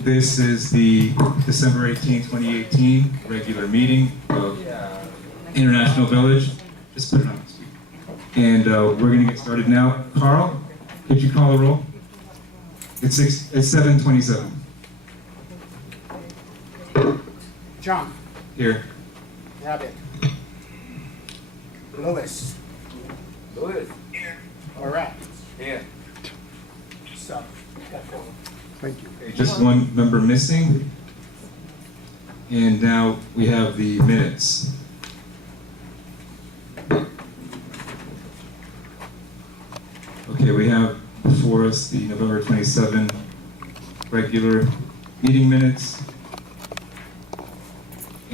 This is the December 18, 2018 regular meeting of International Village. Just put it on the speaker. And we're going to get started now. Carl, could you call the roll? It's 7:27. John, Here. Rabbit, Lewis, Here. Morat. Here. So, Okay, just one member missing. And now we have the minutes. Okay, we have before us the November 27 regular meeting minutes.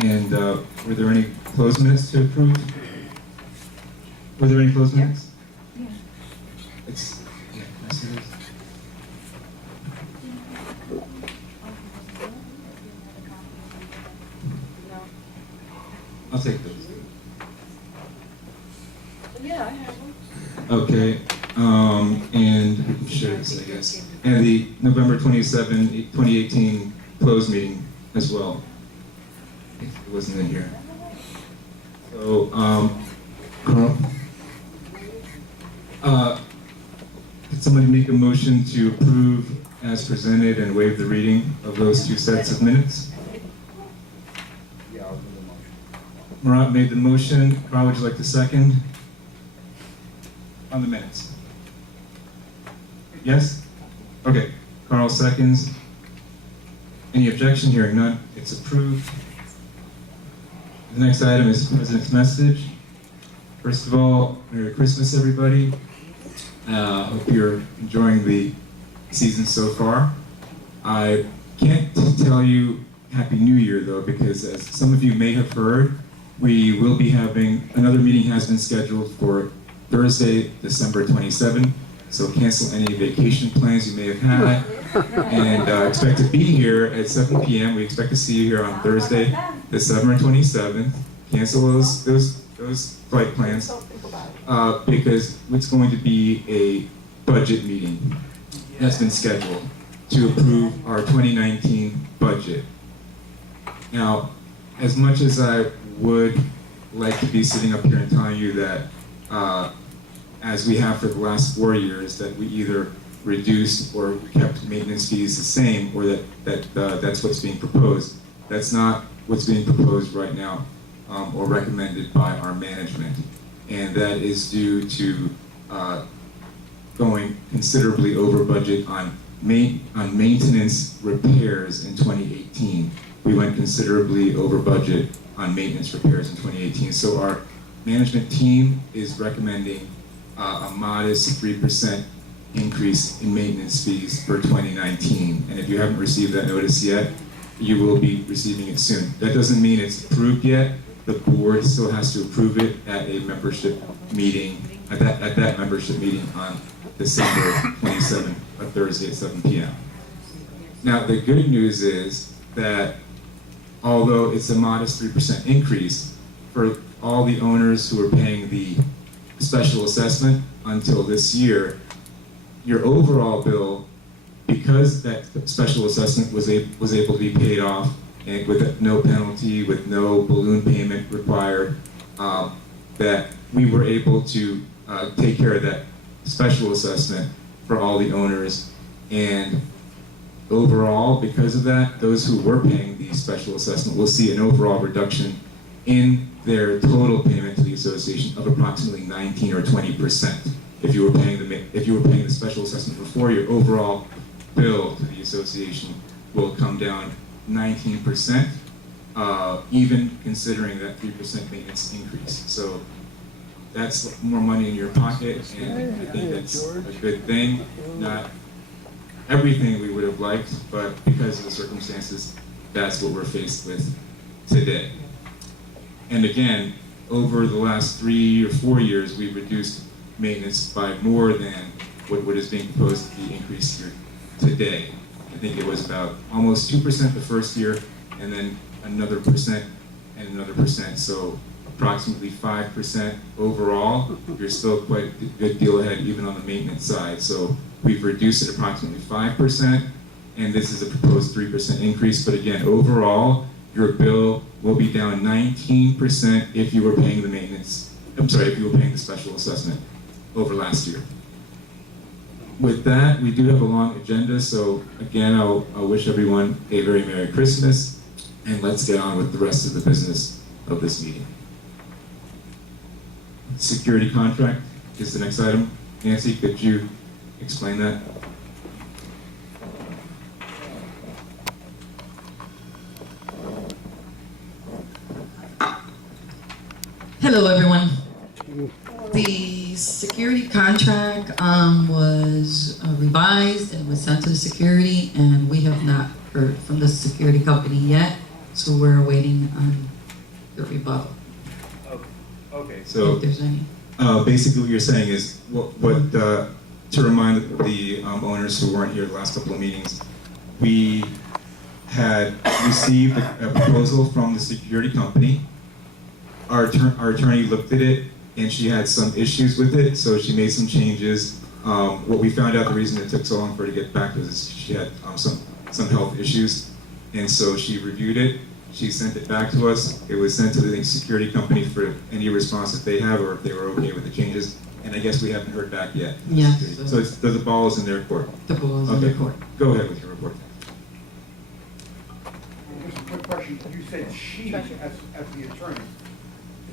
And were there any closed minutes to approve? Were there any closed minutes? Yeah. It's, yeah, can I see this? I'll take those. Yeah, I have them. Okay, and should I guess, and the November 27, 2018 closed meeting as well. It wasn't in here. So, Carl, could somebody make a motion to approve as presented and waive the reading of those two sets of minutes? Yeah, I'll do the motion. Marat made the motion. Carl, would you like to second? On the minutes. Yes? Okay, Carl seconds. Any objection? Hearing none, it's approved. The next item is President's message. First of all, Merry Christmas, everybody. Hope you're enjoying the season so far. I can't tell you Happy New Year, though, because as some of you may have heard, we will be having, another meeting has been scheduled for Thursday, December 27th, so cancel any vacation plans you may have had, and expect to be here at 7 p.m. We expect to see you here on Thursday, December 27th. Cancel those flight plans, because it's going to be a budget meeting that's been scheduled to approve our 2019 budget. Now, as much as I would like to be sitting up here and telling you that as we have for the last 4 years, that we either reduced or kept maintenance fees the same, or that's what's being proposed. That's not what's being proposed right now, or recommended by our management. And that is due to going considerably over budget on maintenance repairs in 2018. We went considerably over budget on maintenance repairs in 2018. So our management team is recommending a modest 3% increase in maintenance fees for 2019. And if you haven't received that notice yet, you will be receiving it soon. That doesn't mean it's approved yet. The board still has to approve it at a membership meeting, at that membership meeting on December 27th, a Thursday at 7 p.m. Now, the good news is that although it's a modest 3% increase, for all the owners who are paying the special assessment until this year, your overall bill, because that special assessment was able to be paid off and with no penalty, with no balloon payment required, that we were able to take care of that special assessment for all the owners. And overall, because of that, those who were paying the special assessment will see an overall reduction in their total payment to the association of approximately 19 or 20%. If you were paying the special assessment before, your overall bill to the association will come down 19%, even considering that 3% maintenance increase. So that's more money in your pocket, and I think that's a good thing. Not everything we would have liked, but because of the circumstances, that's what we're faced with today. And again, over the last 3 or 4 years, we've reduced maintenance by more than what is being proposed to be increased here today. I think it was about almost 2% the first year, and then another percent and another percent. So approximately 5% overall. You're still quite a good deal ahead even on the maintenance side. So we've reduced it approximately 5%, and this is a proposed 3% increase. But again, overall, your bill will be down 19% if you were paying the maintenance, if you were paying the special assessment over last year. With that, we do have a long agenda, so again, I'll wish everyone a very Merry Christmas, and let's get on with the rest of the business of this meeting. Security contract is the next item. Nancy, could you explain that? Hello, everyone. The security contract was revised and was sent to the security, and we have not heard from the security company yet, so we're waiting on the rebuttal, Okay, So if there's any. basically what you're saying is, to remind the owners who weren't here the last couple of meetings, we had received a proposal from the security company. Our attorney looked at it, and she had some issues with it, so she made some changes. What we found out, the reason it took so long for her to get back to us is she had some health issues, and so she reviewed it. She sent it back to us. It was sent to the security company for any response that they have, or if they were okay with the changes. And I guess we haven't heard back yet. Yeah. So the ball is in their court. The ball is in the court. Go ahead with your report. just a quick question, you said she as the attorney.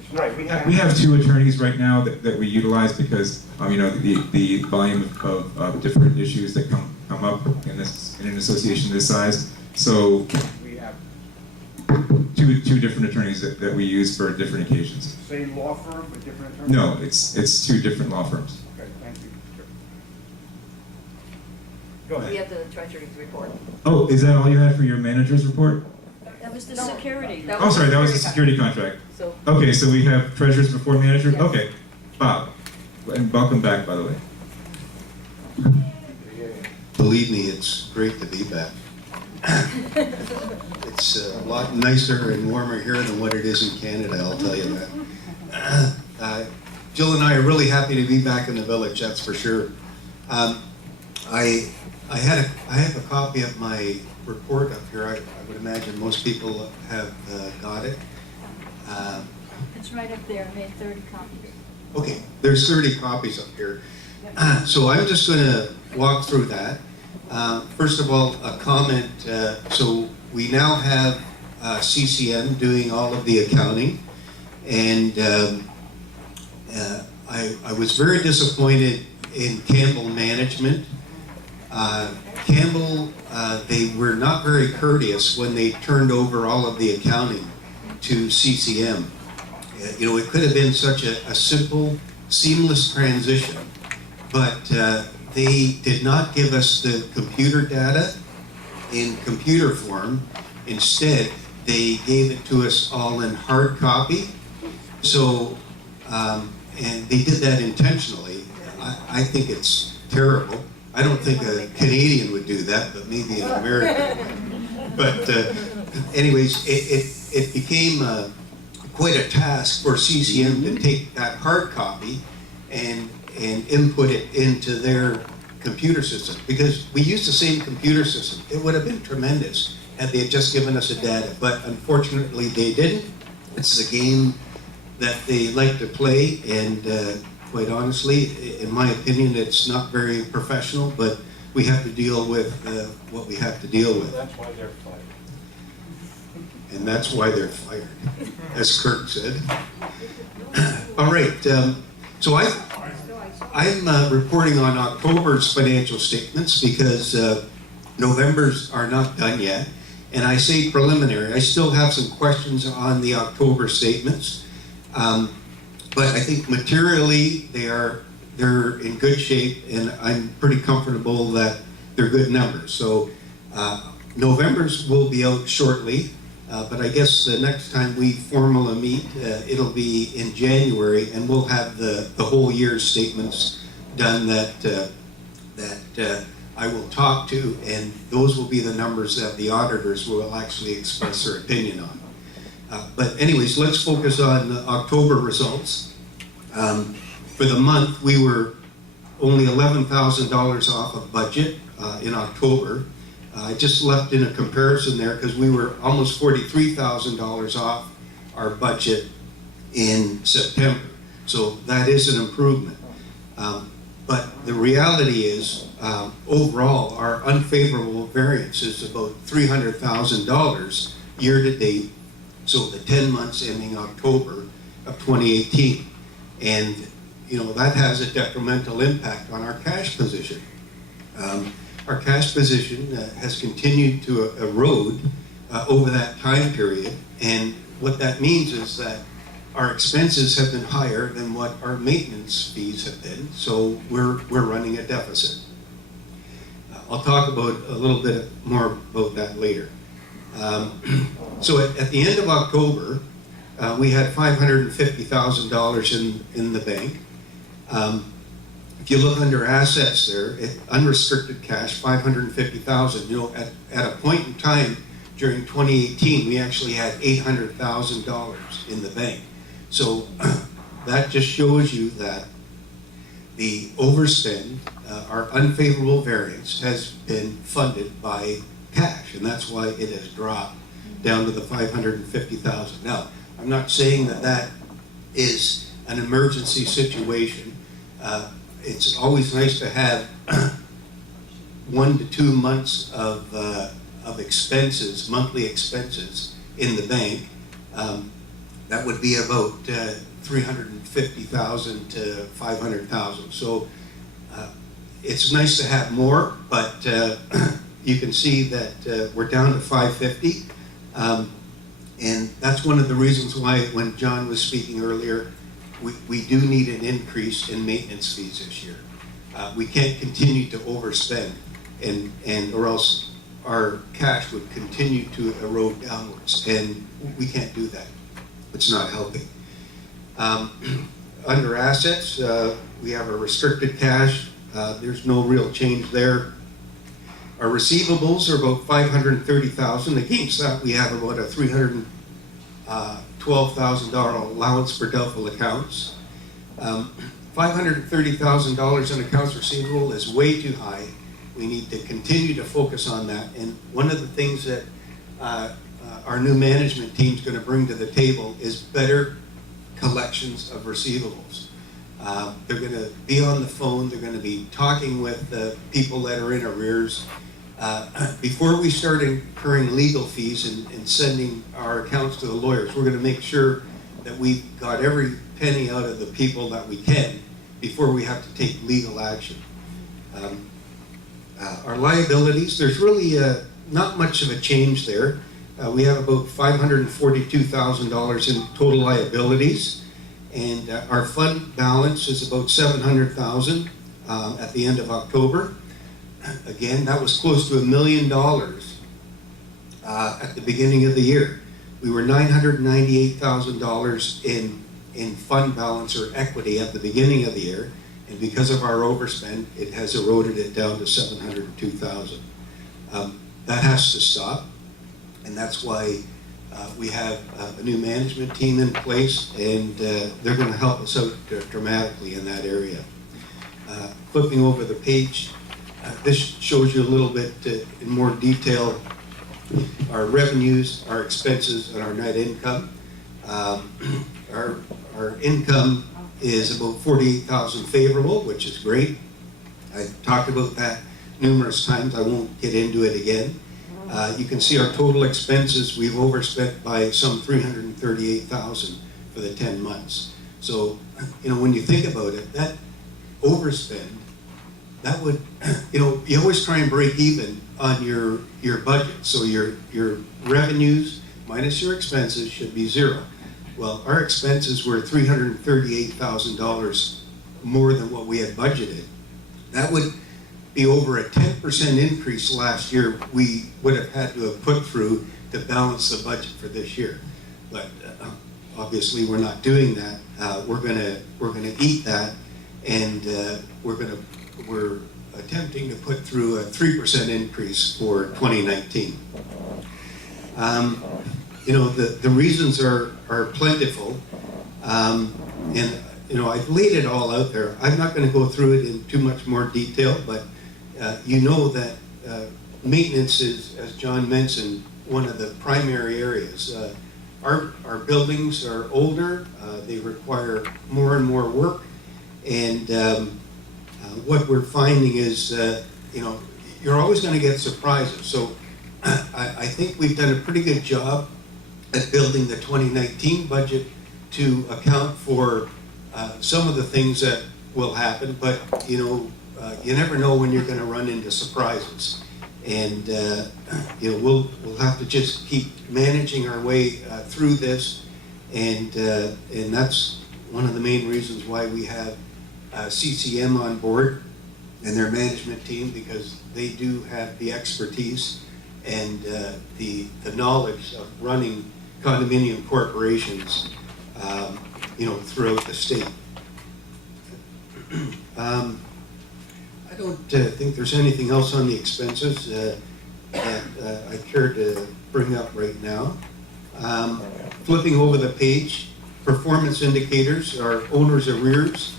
It's not- Right, We have two attorneys right now that we utilize because, the volume of different issues that come up in an association this size. So We have two different attorneys that we use for different occasions. same law firm but different attorneys? No, it's two different law firms. Okay, thank you. Go We ahead. have the treasurer's report. Oh, is that all you had for your manager's report? That was the security. Oh, sorry, that was the security contract. So, Okay, so we have treasurers before managers? Yes. Okay, Bob, and welcome back, by the way. Believe me, it's great to be back. It's a lot nicer and warmer here than what it is in Canada, I'll tell you that. Jill and I are really happy to be back in the village, that's for sure. I have a copy of my report up here. I would imagine most people have got it. It's right up there, I made 30 copies. Okay, there's 30 copies up here. So I'm just going to walk through that. First of all, a comment. So we now have CCM doing all of the accounting, and I was very disappointed in Campbell Management. Campbell, they were not very courteous when they turned over all of the accounting to CCM. It could have been such a simple, seamless transition, but they did not give us the computer data in computer form. Instead, they gave it to us all in hard copy. So, and they did that intentionally. I think it's terrible. I don't think a Canadian would do that, but maybe an American. But anyways, it became quite a task for CCM to take that hard copy and input it into their computer system, because we use the same computer system. It would have been tremendous had they just given us the data, but unfortunately they didn't. It's a game that they like to play, and quite honestly, in my opinion, it's not very professional, but we have to deal with what we have to deal with. That's why they're fired. And that's why they're fired, as Kirk said. All right, so I'm reporting on October's financial statements because November's are not done yet. And I say preliminary. I still have some questions on the October statements. But I think materially they're in good shape, and I'm pretty comfortable that they're good numbers. So November's will be out shortly. But I guess the next time we formally meet, it'll be in January, and we'll have the whole year's statements done that I will talk to, and those will be the numbers that the auditors will actually express their opinion on. But anyways, let's focus on October results. For the month, we were only $11,000 off of budget in October. I just left in a comparison there because we were almost $43,000 off our budget in September. So that is an improvement. But the reality is, overall, our unfavorable variance is about $300,000 year to date, so the 10 months ending October of 2018. And, that has a detrimental impact on our cash position. Our cash position has continued to erode over that time period, and what that means is that our expenses have been higher than what our maintenance fees have been, so we're running a deficit. I'll talk about a little bit more about that later. So at the end of October, we had $550,000 in the bank. If you look under assets there, unrestricted cash, $550,000. At a point in time during 2018, we actually had $800,000 in the bank. So that just shows you that the overspend, our unfavorable variance, has been funded by cash, and that's why it has dropped down to the $550,000. Now, I'm not saying that is an emergency situation. It's always nice to have 1 to 2 months of expenses, monthly expenses in the bank. That would be about $350,000 to $500,000. So it's nice to have more, but you can see that we're down to $550,000. And that's one of the reasons why, when John was speaking earlier, we do need an increase in maintenance fees this year. We can't continue to overspend, or else our cash would continue to erode downwards, and we can't do that. It's not helping. Under assets, we have a restricted cash. There's no real change there. Our receivables are about $530,000. Against that, we have about a $312,000 allowance for doubtful accounts. $530,000 in accounts receivable is way too high. We need to continue to focus on that. And one of the things that our new management team is going to bring to the table is better collections of receivables. They're going to be on the phone. They're going to be talking with the people that are in arrears. Before we start incurring legal fees and sending our accounts to the lawyers, we're going to make sure that we've got every penny out of the people that we can before we have to take legal action. Our liabilities, there's really not much of a change there. We have about $542,000 in total liabilities, and our fund balance is about $700,000 at the end of October. Again, that was close to $1 million at the beginning of the year. We were $998,000 in fund balance or equity at the beginning of the year, and because of our overspend, it has eroded it down to $702,000. That has to stop, and that's why we have a new management team in place, and they're going to help us out dramatically in that area. Flipping over the page, this shows you a little bit in more detail our revenues, our expenses, and our net income. Our income is about $48,000 favorable, which is great. I've talked about that numerous times. I won't get into it again. You can see our total expenses, we've overspent by some $338,000 for the 10 months. So, when you think about it, that overspend, that would, you always try and break even on your budget. So your revenues minus your expenses should be zero. Well, our expenses were $338,000 more than what we had budgeted. That would be over a 10% increase last year we would have had to have put through to balance the budget for this year. But obviously we're not doing that. We're gonna eat that, and we're attempting to put through a 3% increase for 2019. The reasons are plentiful, and I've laid it all out there. I'm not going to go through it in too much more detail, but that maintenance is, as John mentioned, one of the primary areas. Our buildings are older, they require more and more work, and what we're finding is, you're always going to get surprises. So I think we've done a pretty good job at building the 2019 budget to account for some of the things that will happen, but you never know when you're going to run into surprises. And we'll have to just keep managing our way through this, and that's one of the main reasons why we have CCM on board and their management team, because they do have the expertise and the knowledge of running condominium corporations, throughout the state. I don't think there's anything else on the expenses that I care to bring up right now. Flipping over the page, performance indicators, our owner's arrears.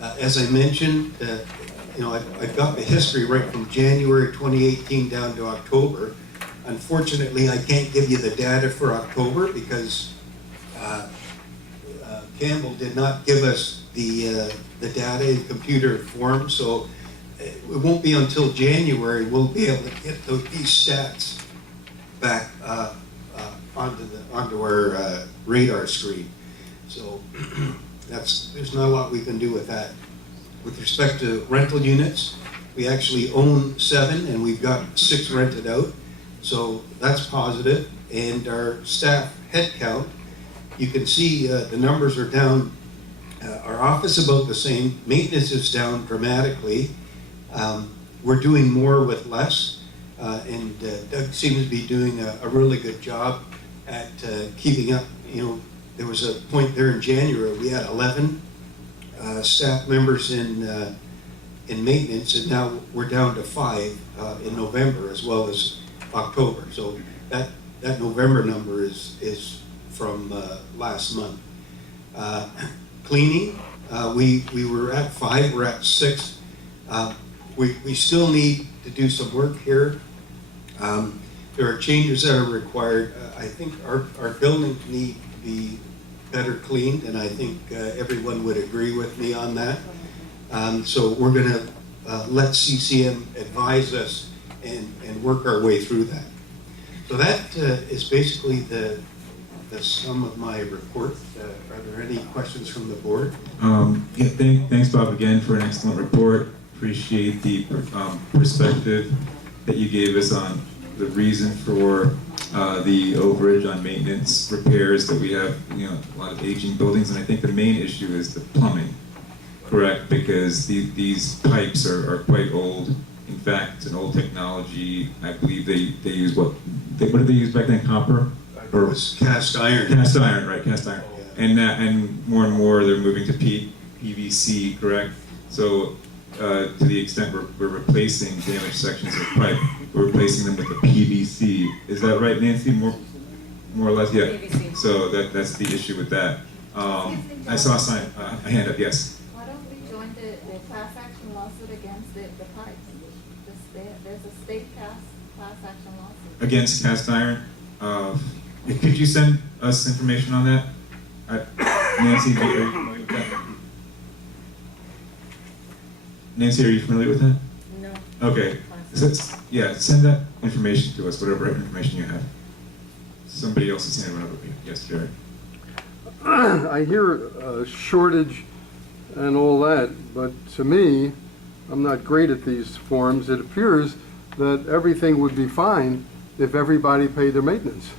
As I mentioned, I've got the history right from January 2018 down to October. Unfortunately, I can't give you the data for October because Campbell did not give us the data in computer form, so it won't be until January we'll be able to get these stats back onto our radar screen. So there's not a lot we can do with that. With respect to rental units, we actually own 7 and we've got 6 rented out, so that's positive. And our staff headcount, you can see the numbers are down. Our office about the same. Maintenance is down dramatically. We're doing more with less, and Doug seems to be doing a really good job at keeping up. There was a point there in January we had 11 staff members in maintenance, and now we're down to 5 in November as well as October. So that November number is from last month. Cleaning, we were at 5, we're at 6. We still need to do some work here. There are changes that are required. I think our buildings need to be better cleaned, and I think everyone would agree with me on that. So we're going to let CCM advise us and work our way through that. So that is basically the sum of my report. Are there any questions from the board? Thanks, Bob, again for an excellent report. Appreciate the perspective that you gave us on the reason for the overage on maintenance repairs, that we have a lot of aging buildings, and I think the main issue is the plumbing, correct? Because these pipes are quite old. In fact, it's an old technology. I believe they use what did they use back then? Copper? It was cast iron. Cast iron, right? Cast iron. Yeah. And more and more they're moving to PVC, correct? So to the extent we're replacing damaged sections of pipe, we're replacing them with the PVC. Is that right, Nancy? More or less, yeah. PVC. So that's the issue with that. I saw a hand up. Yes. Why don't we join the class action lawsuit against the pipes? There's a state class action lawsuit. Against cast iron. Could you send us information on that? Nancy, are you familiar with that? Nancy, are you familiar with that? No. Okay. Yeah, send that information to us, whatever information you have. Somebody else is saying whatever. Yes, Jerry. I hear a shortage and all that, but to me, I'm not great at these forms. It appears that everything would be fine if everybody paid their maintenance.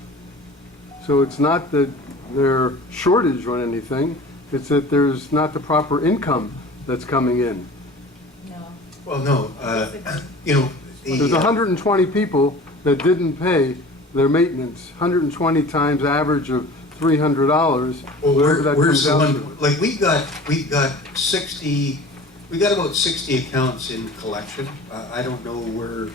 So it's not that there's shortage on anything, it's that there's not the proper income that's coming in. No. Well, no. There's 120 people that didn't pay their maintenance, 120 times average of $300, Well, whatever that where's comes the out to. one? Like we got 60. We got about 60 accounts in collection. I don't know where.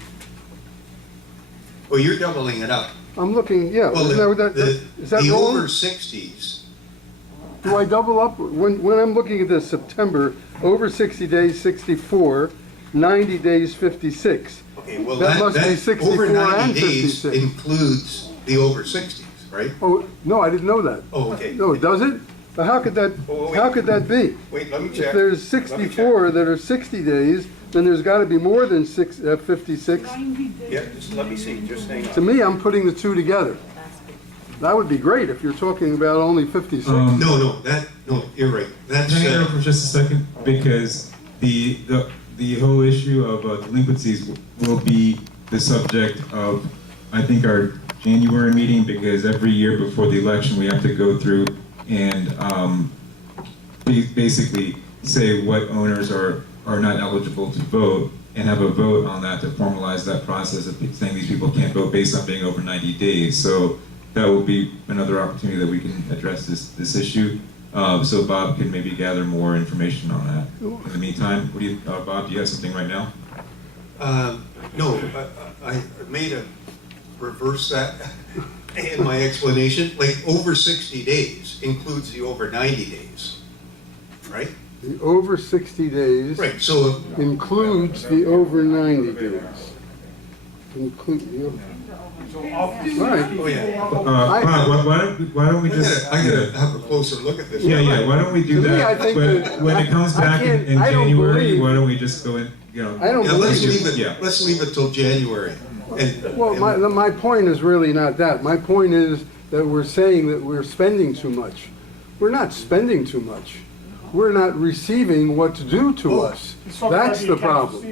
Well, you're doubling it up. I'm looking, yeah, Well, is that the wrong? over 60s. Do I double up? When I'm looking at this September, over 60 days, 64, 90 days 56. Okay, well, That must be 64 over 90 and days 56. includes the over 60s, right? Oh, no, I didn't know that. Oh, okay. No, does it? But how could that, Oh, wait. how could that be? Wait, let me If check. there's Let me check. 64 that are 60 days, then there's got to be more than 56. Yeah, just let me see, just hang To on. me, I'm putting the two together. That would be great if you're talking about only 56. No, you're right. That's, Can I interrupt for just a second? Because the whole issue of delinquencies will be the subject of, I think, our January meeting, because every year before the election, we have to go through and basically say what owners are not eligible to vote, and have a vote on that to formalize that process of saying these people can't vote based on being over 90 days. So that will be another opportunity that we can address this issue. So Bob can maybe gather more information on that. In the meantime, what do you, Bob, do you have something right now? No, I made a reverse that in my explanation. Like, over 60 days includes the over 90 days, right? The over 60 days Right, so, includes the over 90 days. Include the over. So of All right. oh yeah. Bob, why don't we just? I gotta have a closer look at this. Yeah, why don't we do To me, I that? think When that- when it comes I back can't- in I don't January, believe- why don't we just go in, you know? I don't Yeah, let's believe leave Yeah. it, let's leave it till January. And- Well, my point is really not that. My point is that we're saying that we're spending too much. We're not spending too much. We're not receiving what's due to us. That's the problem.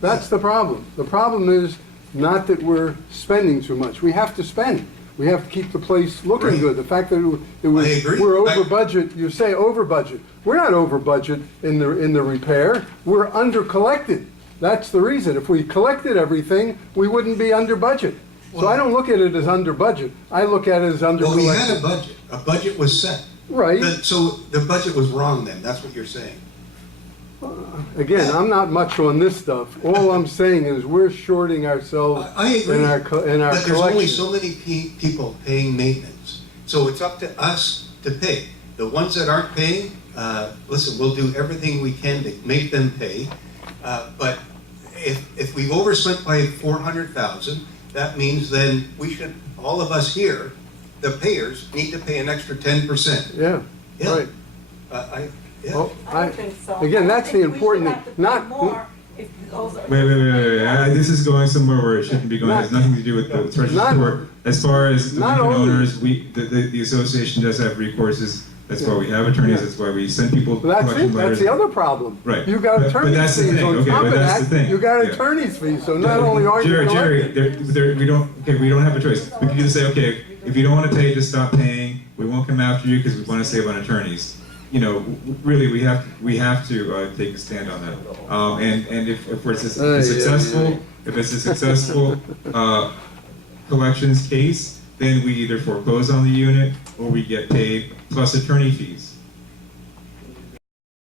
That's the problem. The problem is not that we're spending too much. We have to spend. We have to keep the place looking Right. good. The fact that it was, I agree. we're over budget, you say over budget. We're not over budget in the repair. We're under collected. That's the reason. If we collected everything, we wouldn't be under budget. So I don't look at it as under budget. I look at it as under Well, we had a collected. budget. A budget was set. Right. So the budget was wrong then, that's what you're saying. Again, I'm not much on this stuff. All I'm saying is we're shorting ourselves I agree. in our But there's only collection. so many people paying maintenance. So it's up to us to pay. The ones that aren't paying, listen, we'll do everything we can to make them pay. But if we've overspent by 400,000, that means then we should, all of us here, the payers, need to pay an extra 10%. Yeah, Yeah. right. Yeah. Well, I don't think so. again, that's the I think we should important have to thing. pay Not, more if those are- Wait. This is going somewhere where it shouldn't be going. It has nothing to do with the treasurer's Not- report. As far as not delinquent only- owners, the association does have recourses. That's why we have attorneys. Yeah. That's why we send people that's collection it, that's letters. the other problem. Right. You got But attorney's that's the fees thing. on Okay, top but of that's that. the thing. You got Yeah. attorney's fees, so not only are you Jerry, collecting. we don't have a choice. We can either say, okay, if you don't want to pay, just stop paying. We won't come after you because we want to save on attorneys. You know, really, we have to take a stand on that. And if it's successful, if it's a successful collections case, then we either foreclose on the unit or we get paid plus attorney fees.